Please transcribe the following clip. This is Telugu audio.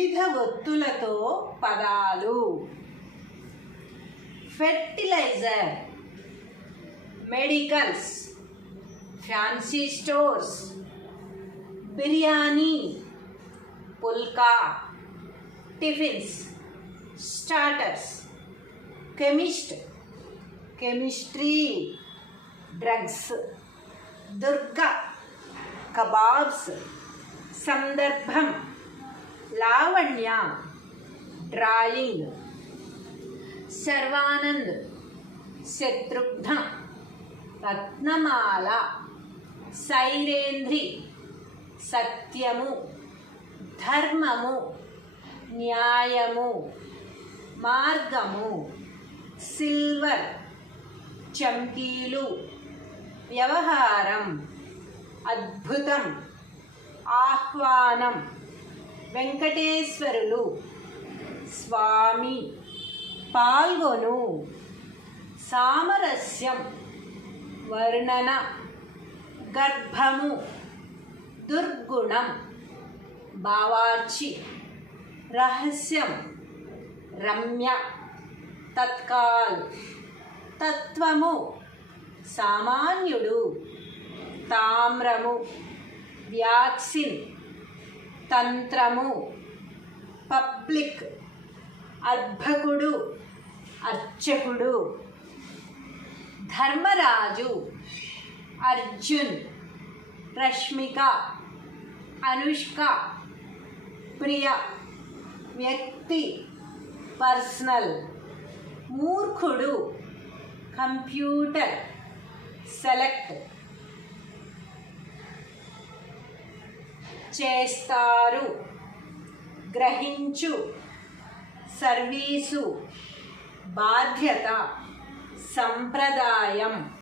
వివిధ ఒత్తులతో పదాలు. Fertilizer medicals fancy stores biryani phulka tiffins starters chemist chemistry drugs Durga kebabs సందర్భం లావణ్య డ్రాయింగ్. సర్వానంద్ శత్రుఘ్న రత్నమాల సైరేంద్రి సత్యము ధర్మము న్యాయము మార్గము సిల్వర్ చంకీలు వ్యవహారం అద్భుతం ఆహ్వానం వెంకటేశ్వరులు. స్వామి. పాల్గొను. సామరస్యం. వర్ణన. గర్భము. దుర్గుణం. భావార్చి. రహస్యం. రమ్య. తత్కాల్. తత్వము. సామాన్యుడు. తామ్రము. వ్యాక్సిన్. తంత్రము. పబ్లిక్. అర్భకుడు. అర్చకుడు. ధర్మరాజు. అర్జున్. రష్మిక. అనుష్క. ప్రియ. వ్యక్తి. పర్సనల్. మూర్ఖుడు. కంప్యూటర్. సెలెక్ట్. చేస్తారు. గ్రహించు. సర్వీసు. బాధ్యత. సంప్రదాయం.